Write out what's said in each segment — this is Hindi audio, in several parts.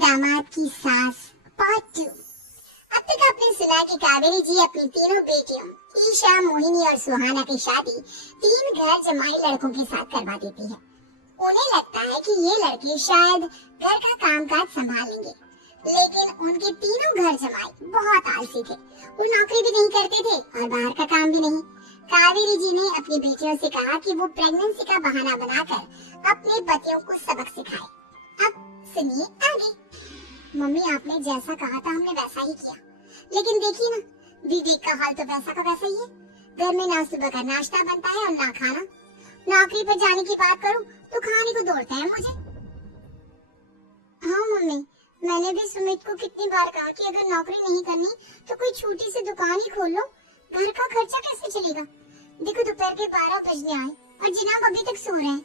दामाद की सास पार्ट 2। अब तक आपने सुना कि कावेरी जी अपनी तीनों बेटियों ईशा, मोहिनी और सुहाना की शादी 3 घर जमाई लड़कों के साथ करवा देती है। उन्हें लगता है कि ये लड़के शायद घर का कामकाज संभाल लेंगे, लेकिन उनके तीनों घर जमाई बहुत आलसी थे। वो नौकरी भी नहीं करते थे और बाहर का काम भी नहीं। कावेरी जी ने अपनी बेटियों से कहा कि वो प्रेगनेंसी का बहाना बनाकर अपने पतियों को सबक सिखाए। अब सुनिए आगे। मम्मी, आपने जैसा कहा था हमने वैसा ही किया, लेकिन देखिए ना, विवेक का हाल तो वैसा का वैसा ही है। घर में ना सुबह का नाश्ता बनता है और ना खाना। नौकरी पर जाने की बात करूं तो खाने को दौड़ता है मुझे। हाँ मम्मी, मैंने भी सुमित को कितनी बार कहा कि अगर नौकरी नहीं करनी तो कोई छोटी सी दुकान ही खोल लो, घर का खर्चा कैसे चलेगा। देखो दोपहर के 12 बजने आए और जिनाब अभी तक सो रहे हैं।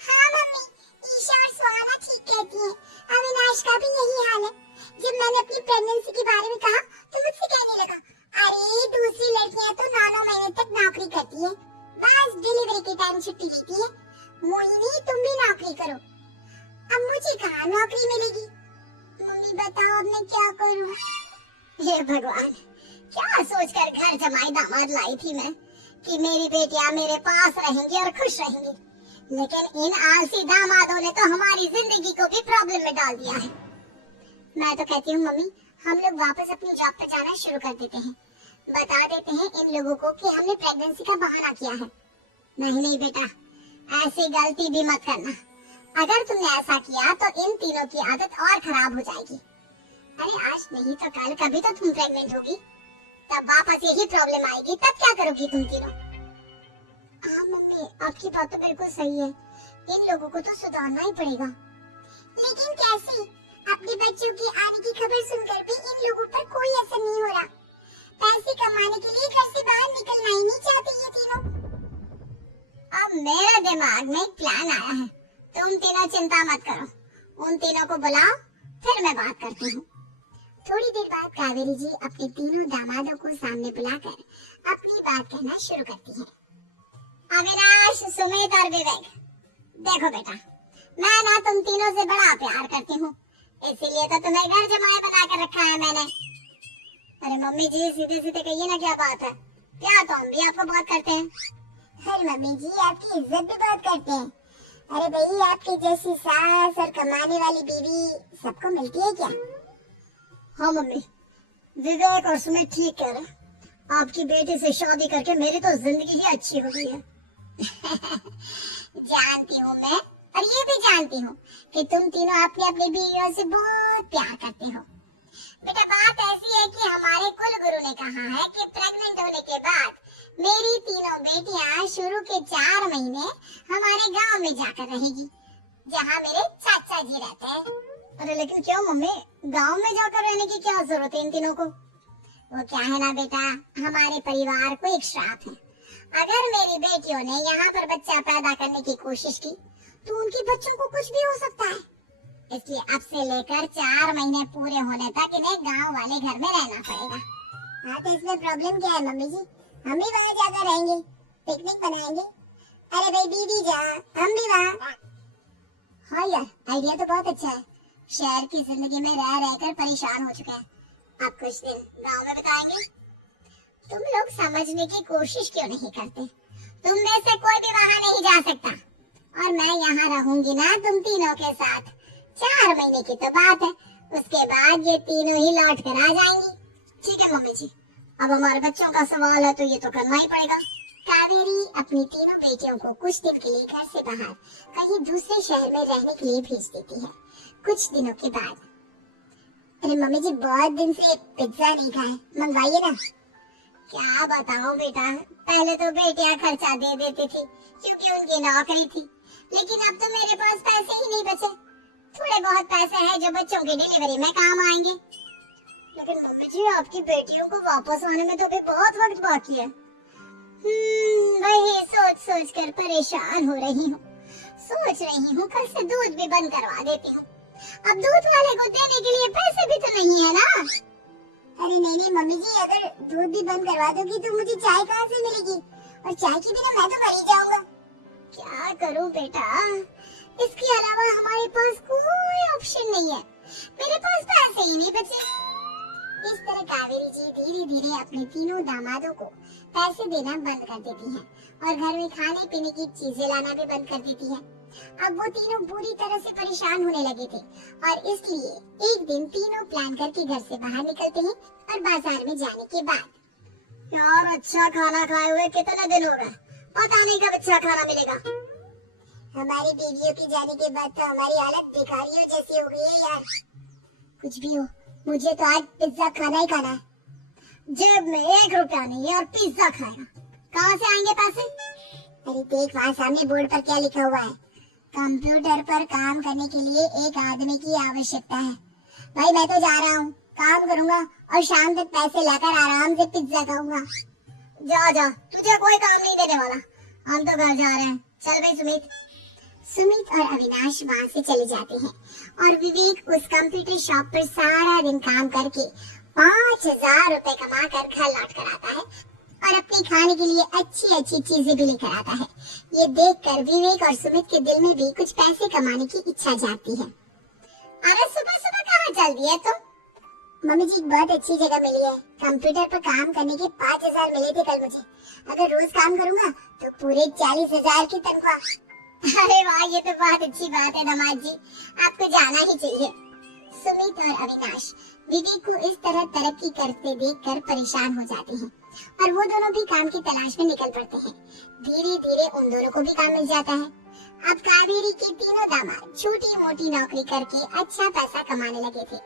हाँ मम्मी, ईशा और सुहाना ठीक कहती हैं। अविनाश का भी यही हाल है। जब मैंने अपनी प्रेगनेंसी के बारे में कहा तो मुझसे कहने लगा, अरे दूसरी लड़कियां तो 9 महीने तक नौकरी करती है, बस डिलीवरी के टाइम छुट्टी लेती है। मोहिनी, तुम भी नौकरी करो। अब मुझे कहाँ नौकरी मिलेगी। मम्मी बताओ अब मैं क्या करूँ। हे भगवान, क्या सोचकर घर जमाई दामाद लाई थी मैं कि मेरी बेटियां मेरे पास रहेंगी और खुश रहेंगी, लेकिन इन आलसी दामादों ने तो हमारी जिंदगी को भी प्रॉब्लम में डाल दिया है। मैं तो कहती हूँ मम्मी, हम लोग वापस अपनी जॉब पर जाना शुरू कर देते हैं। बता देते हैं इन लोगों को कि हमने प्रेगनेंसी का बहाना किया है। नहीं नहीं बेटा, ऐसी गलती भी मत करना। अगर तुमने ऐसा किया तो इन तीनों की आदत और खराब हो जाएगी। अरे आज नहीं तो कल कभी तो तुम प्रेग्नेंट होगी, तब वापस यही प्रॉब्लम आएगी, तब क्या करोगी तुम तीनों। हाँ मम्मी, आपकी बात तो बिल्कुल सही है। इन लोगों को तो सुधारना ही पड़ेगा। लेकिन कैसे? अपने बच्चों की आने की खबर सुनकर भी इन लोगों पर कोई असर नहीं हो रहा। पैसे कमाने के लिए घर से बाहर निकलना ही नहीं चाहते ये तीनों। अब मेरे दिमाग में एक प्लान आया है। तुम तीनों चिंता मत करो, उन तीनों को बुलाओ, फिर मैं बात करती हूँ। थोड़ी देर बाद कावेरी जी अपने तीनों दामादों को सामने बुलाकर अपनी बात कहना शुरू करती है। अविनाश, सुमित और विवेक, देखो बेटा, मैं ना तुम तीनों से बड़ा प्यार करती हूँ, इसीलिए तो तुम्हें घर जमाई बना कर रखा है मैंने। अरे मम्मी जी, सीधे सीधे कहिए ना, क्या बात है? क्या तो हम भी आपको बात करते हैं। अरे मम्मी जी, आपकी इज्जत भी बात करते हैं। अरे भाई, आपकी जैसी सास और कमाने वाली बीवी सबको मिलती है क्या? हाँ मम्मी, विवेक और सुमित ठीक कह रहे। आपकी बेटी से शादी करके मेरी तो जिंदगी ही अच्छी हो गई है। जानती हूँ मैं, और ये भी जानती हूँ कि तुम तीनों अपनी अपनी बीवियों से बहुत प्यार करते हो। बेटा, बात ऐसी है कि हमारे कुल गुरु ने कहा है कि प्रेग्नेंट होने के बाद मेरी तीनों बेटियां शुरू के 4 महीने हमारे गांव में जाकर रहेगी, जहाँ मेरे चाचा जी रहते हैं। अरे लेकिन क्यों मम्मी, गांव में जाकर रहने की क्या जरूरत है इन तीनों को? वो क्या है ना बेटा, हमारे परिवार को एक श्राप है। अगर मेरी बेटियों ने यहाँ पर बच्चा पैदा करने की कोशिश की तो उनके बच्चों को कुछ भी हो सकता है। इसलिए अब से लेकर 4 महीने पूरे होने तक इन्हें गांव वाले घर में रहना पड़ेगा। हाँ तो इसमें प्रॉब्लम क्या है मम्मी जी? हम भी वहाँ जाकर रहेंगे, पिकनिक बनाएंगे। अरे भाई दीदी जा, हम भी वहाँ। हाँ यार, आइडिया तो बहुत अच्छा है। शहर की जिंदगी में रह रहकर परेशान हो चुके हैं, अब कुछ दिन गांव में बिताएंगे। तुम लोग समझने की कोशिश क्यों नहीं करते? तुम में से कोई भी वहाँ नहीं जा सकता, और मैं यहाँ रहूंगी ना तुम तीनों के साथ। 4 महीने की तो बात है, उसके बाद ये तीनों ही लौट कर आ जाएंगी। ठीक है मम्मी जी, अब हमारे बच्चों का सवाल है तो ये तो करना ही पड़ेगा। कावेरी अपनी तीनों बेटियों को कुछ दिन के लिए घर से बाहर कहीं दूसरे शहर में रहने के लिए भेज देती है। कुछ दिनों के बाद, अरे मम्मी जी, बहुत दिन से पिज्जा नहीं खाए, मंगवाइए ना। क्या बताऊं बेटा, पहले तो बेटियां खर्चा दे देती थी क्योंकि उनकी नौकरी थी, लेकिन अब तो मेरे पास पैसे ही नहीं बचे। थोड़े बहुत पैसे हैं जो बच्चों की डिलीवरी में काम आएंगे। लेकिन मम्मी जी, आपकी बेटियों को वापस आने में तो अभी बहुत वक्त बाकी है। वही सोच सोच कर परेशान हो रही हूँ। सोच रही हूँ कल से दूध भी बंद करवा देती हूँ। अब दूध वाले को देने के लिए पैसे भी तो नहीं है ना। अरे नहीं नहीं मम्मी जी, अगर दूध भी बंद करवा दोगी तो मुझे चाय कहाँ से मिलेगी, और चाय के बिना मैं तो मर ही जाऊंगा। क्या करूँ बेटा, इसके अलावा हमारे पास कोई ऑप्शन नहीं है। तीनों को पैसे देना बंद कर देती है और घर में खाने पीने की चीजें लाना भी बंद कर देती है। अब वो तीनों बुरी तरह से परेशान होने लगे थे और इसलिए एक दिन तीनों प्लान करके घर से बाहर निकलते हैं और बाजार में जाने के बाद, यार अच्छा खाना खाए हुए कितने दिन हो गए, पता नहीं कब अच्छा खाना मिलेगा। हमारी बीवियों के जाने के बाद तो हमारी हालत भिखारियों जैसी हो गई है यार। कुछ भी हो, मुझे तो आज पिज्जा खाना ही खाना है। जेब में 1 रुपया नहीं है और पिज्जा खाएगा, कहाँ से आएंगे पैसे? अरे देख वहाँ सामने बोर्ड पर क्या लिखा हुआ है, कंप्यूटर पर काम करने के लिए एक आदमी की आवश्यकता है। भाई मैं तो जा रहा हूँ, काम करूँगा और शाम तक पैसे लाकर आराम से पिज्जा खाऊंगा। जा जा, तुझे कोई काम नहीं देने वाला, हम तो घर जा रहे हैं। चल भाई सुमित और अविनाश वहाँ से चले जाते हैं और विवेक उस कंप्यूटर शॉप पर सारा दिन काम करके 5,000 रुपए कमा कर घर लौट कर आता है और अपने खाने के लिए अच्छी अच्छी चीजें भी लेकर आता है। ये देखकर विवेक और सुमित के दिल में भी कुछ पैसे कमाने की इच्छा जागती है। अरे सुबह सुबह कहाँ चल दिए तुम? मम्मी जी एक बहुत अच्छी जगह मिली है, कंप्यूटर पर काम करने के 5,000 मिले थे कल मुझे। अगर रोज काम करूँगा तो पूरे 40,000 की तनख्वाह। अरे वाह, ये तो बहुत अच्छी बात है दामाद जी, आपको जाना ही चाहिए। सुमित और अविनाश विवेक को इस तरह तरक्की करते देखकर परेशान हो जाते हैं और वो दोनों भी काम की तलाश में निकल पड़ते हैं। धीरे धीरे उन दोनों को भी काम मिल जाता है। अब कावेरी के तीनों दामाद छोटी मोटी नौकरी करके अच्छा पैसा कमाने लगे थे।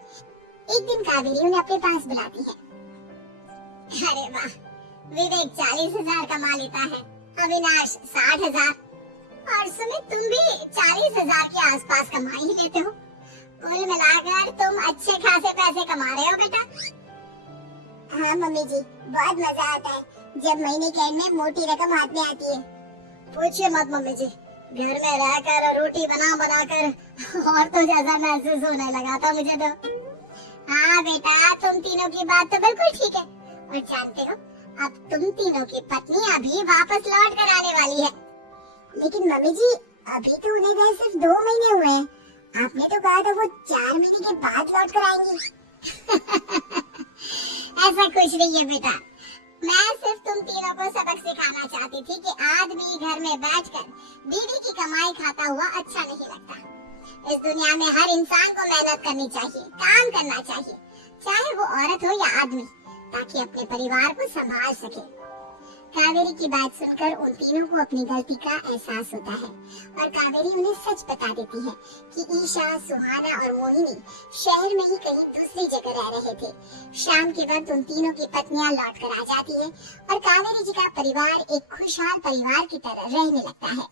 एक दिन कावेरी उन्हें अपने पास बुलाती है। अरे वाह, विवेक 40,000 कमा लेता है, अविनाश 60,000 और सुमित तुम भी 40,000 के आसपास कमा ही लेते हो। कुल मिलाकर तुम अच्छे खासे पैसे कमा रहे हो बेटा। हाँ मम्मी जी, बहुत मजा आता है जब महीने के एंड में मोटी रकम हाथ में आती है। पूछिए मत मम्मी जी, घर में रहकर रोटी बना बना कर और तो जैसा महसूस होने लगा था मुझे तो। हाँ बेटा, तुम तीनों की बात तो बिल्कुल ठीक है और जानते हो अब तुम तीनों की पत्नियां भी वापस लौट कर आने वाली है। लेकिन मम्मी जी अभी तो उन्हें गए सिर्फ 2 महीने हुए हैं, आपने तो कहा था वो 4 महीने के बाद लौट कर आएंगी। ऐसा कुछ नहीं है बेटा, मैं सिर्फ तुम तीनों को सबक सिखाना चाहती थी कि आदमी घर में बैठकर बीवी की कमाई खाता हुआ अच्छा नहीं लगता। इस दुनिया में हर इंसान को मेहनत करनी चाहिए, काम करना चाहिए, चाहे वो औरत हो या आदमी, ताकि अपने परिवार को संभाल सके। कावेरी की बात सुनकर उन तीनों को अपनी गलती का एहसास होता है और कावेरी उन्हें सच बता देती है कि ईशा, सुहाना और मोहिनी शहर में ही कहीं दूसरी जगह रह रहे थे। शाम के वक्त उन तीनों की पत्नियां लौट कर आ जाती है और कावेरी जी का परिवार एक खुशहाल परिवार की तरह रहने लगता है।